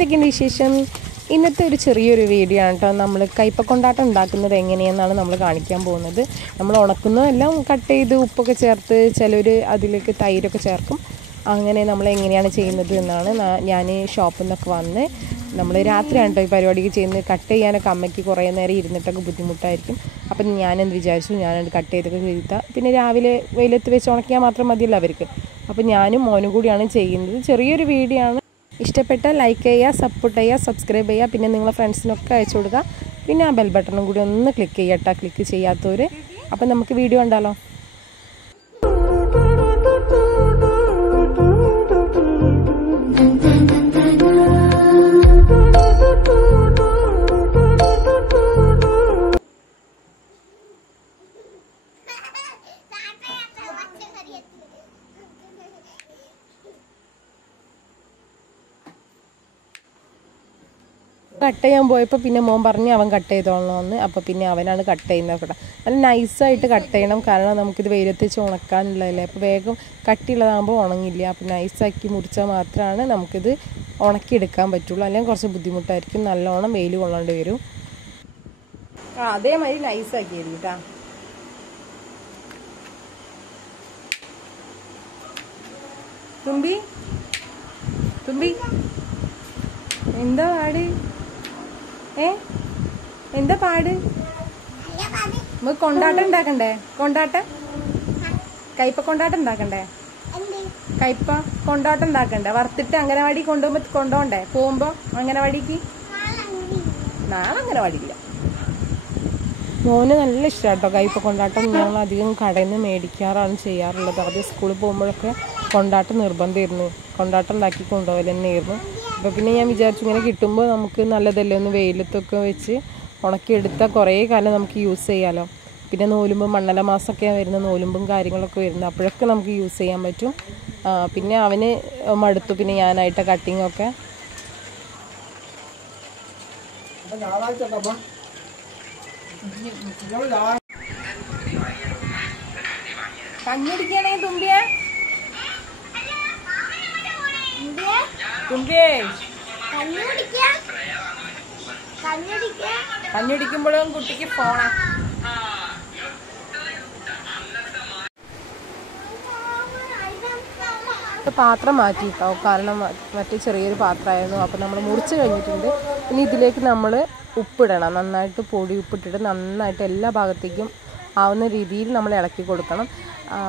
എന്തൊക്കെയുണ്ട് വിശേഷം? ഇന്നത്തെ ഒരു ചെറിയൊരു വീഡിയോ ആണ് കേട്ടോ. നമ്മൾ കയ്പക്കൊണ്ടാട്ടം ഉണ്ടാക്കുന്നത് എങ്ങനെയെന്നാണ് നമ്മൾ കാണിക്കാൻ പോകുന്നത്. നമ്മൾ ഉണക്കുന്നതെല്ലാം കട്ട് ചെയ്ത് ഉപ്പൊക്കെ ചേർത്ത് ചിലർ അതിലേക്ക് തൈരൊക്കെ ചേർക്കും. അങ്ങനെ നമ്മൾ എങ്ങനെയാണ് ചെയ്യുന്നത് എന്നാണ് ഞാൻ ഷോപ്പിൽ നിന്നൊക്കെ വന്ന് നമ്മൾ രാത്രിയാണ് കേട്ടോ ഈ പരിപാടിക്ക് ചെയ്യുന്നത്. കട്ട് ചെയ്യാനൊക്കെ അമ്മയ്ക്ക് കുറേ നേരം ഇരുന്നിട്ടൊക്കെ ബുദ്ധിമുട്ടായിരിക്കും. അപ്പം ഞാനെന്ത് വിചാരിച്ചു, ഞാനത് കട്ട് ചെയ്തൊക്കെ ചെയ്താൽ പിന്നെ രാവിലെ വെയിലത്ത് വെച്ച് ഉണക്കിയാൽ മാത്രം മതിയല്ലോ അവർക്ക്. അപ്പം ഞാനും മോനും കൂടിയാണ് ചെയ്യുന്നത്. ചെറിയൊരു വീഡിയോ ആണ്. ഇഷ്ടപ്പെട്ടാൽ ലൈക്ക് ചെയ്യുക, സപ്പോർട്ട് ചെയ്യുക, സബ്സ്ക്രൈബ് ചെയ്യുക, പിന്നെ നിങ്ങളെ ഫ്രണ്ട്സിനൊക്കെ അയച്ചു കൊടുക്കുക. പിന്നെ ആ ബെൽ ബട്ടണും കൂടി ഒന്ന് ക്ലിക്ക് ചെയ്യട്ടോ, ക്ലിക്ക് ചെയ്യാത്തവർ. അപ്പം നമുക്ക് വീഡിയോ കണ്ടാലോ? കട്ട് ചെയ്യാൻ പോയപ്പോൾ പിന്നെ മോൻ പറഞ്ഞ് അവൻ കട്ട് ചെയ്തോളണമെന്ന്. അപ്പോൾ പിന്നെ അവനാണ് കട്ട് ചെയ്യുന്നത് കേട്ടോ. നല്ല നൈസായിട്ട് കട്ട് ചെയ്യണം, കാരണം നമുക്കിത് വെയിലത്ത് വെച്ച് ഉണക്കാനുള്ളതല്ലേ. അപ്പോൾ വേഗം കട്ടിയുള്ളതാകുമ്പോൾ ഉണങ്ങില്ല. അപ്പോൾ നൈസാക്കി മുറിച്ചാൽ മാത്രമാണ് നമുക്കിത് ഉണക്കിയെടുക്കാൻ പറ്റുള്ളൂ. അല്ലെങ്കിൽ കുറച്ച് ബുദ്ധിമുട്ടായിരിക്കും, നല്ലോണം വെയിൽ കൊള്ളേണ്ടി വരും. അതേമാതിരി നൈസാക്കി കേട്ടോ. തുമ്പി തുമ്പി എന്താ പാട്? എന്താ പാട്? നമുക്ക് കൊണ്ടാട്ടം ഉണ്ടാക്കണ്ടേ? കൊണ്ടാട്ടം കയ്പ കൊണ്ടാട്ടം ഉണ്ടാക്കണ്ടേ? കയ്പ കൊണ്ടാട്ടം ഉണ്ടാക്കണ്ടേ? വറുത്തിട്ട് അംഗനവാടി കൊണ്ടുപോണ്ടേ? പോകുമ്പോ അംഗനവാടിക്ക് നാളെ അംഗനവാടിയില്ല. മോന് നല്ല ഇഷ്ടമാട്ടോ കയ്പ കൊണ്ടാട്ടം. ഞങ്ങൾ അധികം കടയിൽ നിന്ന് മേടിക്കാറാണ് ചെയ്യാറുള്ളത്. ആദ്യം സ്കൂളിൽ പോകുമ്പോഴൊക്കെ കൊണ്ടാട്ടം നിർബന്ധമായിരുന്നു. കൊണ്ടാട്ടം ഉണ്ടാക്കി കൊണ്ടുപോകൽ തന്നെയായിരുന്നു. അപ്പോൾ പിന്നെ ഞാൻ വിചാരിച്ചു ഇങ്ങനെ കിട്ടുമ്പോൾ നമുക്ക് നല്ലതല്ലേ, ഒന്ന് വെയിലത്തൊക്കെ വെച്ച് ഉണക്കിയെടുത്താൽ കുറേ കാലം നമുക്ക് യൂസ് ചെയ്യാമല്ലോ. പിന്നെ നോലുമ്പ് മണ്ണല മാസമൊക്കെ വരുന്ന നോലുമ്പും കാര്യങ്ങളൊക്കെ വരുന്നത്, അപ്പോഴൊക്കെ നമുക്ക് യൂസ് ചെയ്യാൻ പറ്റും. പിന്നെ അവന് മടുത്തു പിന്നെ ഞാനായിട്ട് കട്ടിങ്ങൊക്കെ. കഞ്ഞിടിക്കണേ തുമ്പിയെ, തുമ്പിയേ കഞ്ഞിടിക്കുമ്പോഴും കുട്ടിക്ക് ഫോണാ. പാത്രം മാറ്റി കേട്ടോ, കാരണം മറ്റേ ചെറിയൊരു പാത്രമായിരുന്നു. അപ്പോൾ നമ്മൾ മുറിച്ച് കഴിഞ്ഞിട്ടുണ്ട്. ഇനി ഇതിലേക്ക് നമ്മൾ ഉപ്പിടണം. നന്നായിട്ട് പൊടി ഉപ്പിട്ടിട്ട് നന്നായിട്ട് എല്ലാ ഭാഗത്തേക്കും ആവുന്ന രീതിയിൽ നമ്മൾ ഇളക്കി കൊടുക്കണം.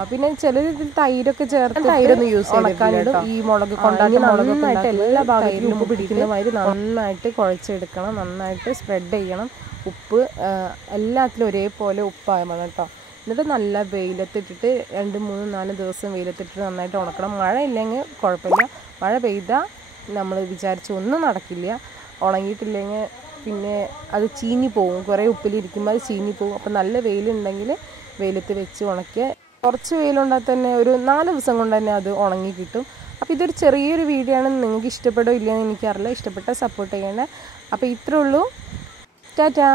പിന്നെ ചിലർ ഇതിൽ തൈരൊക്കെ ചേർത്ത് തൈരൊന്നും യൂസ് ഉണക്കാനിടും. ഈ മുളക് കൊണ്ടാട്ടി നന്നായിട്ട് എല്ലാ ഭാഗത്തും ഉപ്പ് പിടിക്കുന്ന മാതിരി നന്നായിട്ട് കുഴച്ചെടുക്കണം. നന്നായിട്ട് സ്പ്രെഡ് ചെയ്യണം. ഉപ്പ് എല്ലാത്തിലും ഒരേപോലെ ഉപ്പായണം കേട്ടോ. എന്നിട്ട് നല്ല വെയിലത്തിട്ടിട്ട് 2, 3, 4 ദിവസം വെയിലത്തിട്ടിട്ട് നന്നായിട്ട് ഉണക്കണം. മഴ ഇല്ലെങ്കിൽ കുഴപ്പമില്ല. മഴ പെയ്താൽ നമ്മൾ വിചാരിച്ച് ഒന്നും നടക്കില്ല. ഉണങ്ങിയിട്ടില്ലെങ്കിൽ പിന്നെ അത് ചീഞ്ഞി പോകും. കുറേ ഉപ്പിലിരിക്കുമ്പോൾ അത് ചീഞ്ഞി പോകും. അപ്പോൾ നല്ല വെയിലുണ്ടെങ്കിൽ വെയിലത്ത് വെച്ച് ഉണക്കിയ കുറച്ച് വെയിലുണ്ടാൽ തന്നെ ഒരു 4 ദിവസം കൊണ്ട് തന്നെ അത് ഉണങ്ങി കിട്ടും. അപ്പോൾ ഇതൊരു ചെറിയൊരു വീഡിയോ ആണ്. നിങ്ങൾക്ക് ഇഷ്ടപ്പെടോ ഇല്ലയെന്ന് എനിക്കറിയില്ല. ഇഷ്ടപ്പെട്ടാൽ സപ്പോർട്ട് ചെയ്യണേ. അപ്പോൾ ഇത്രേ ഉള്ളൂ. ടാറ്റാ.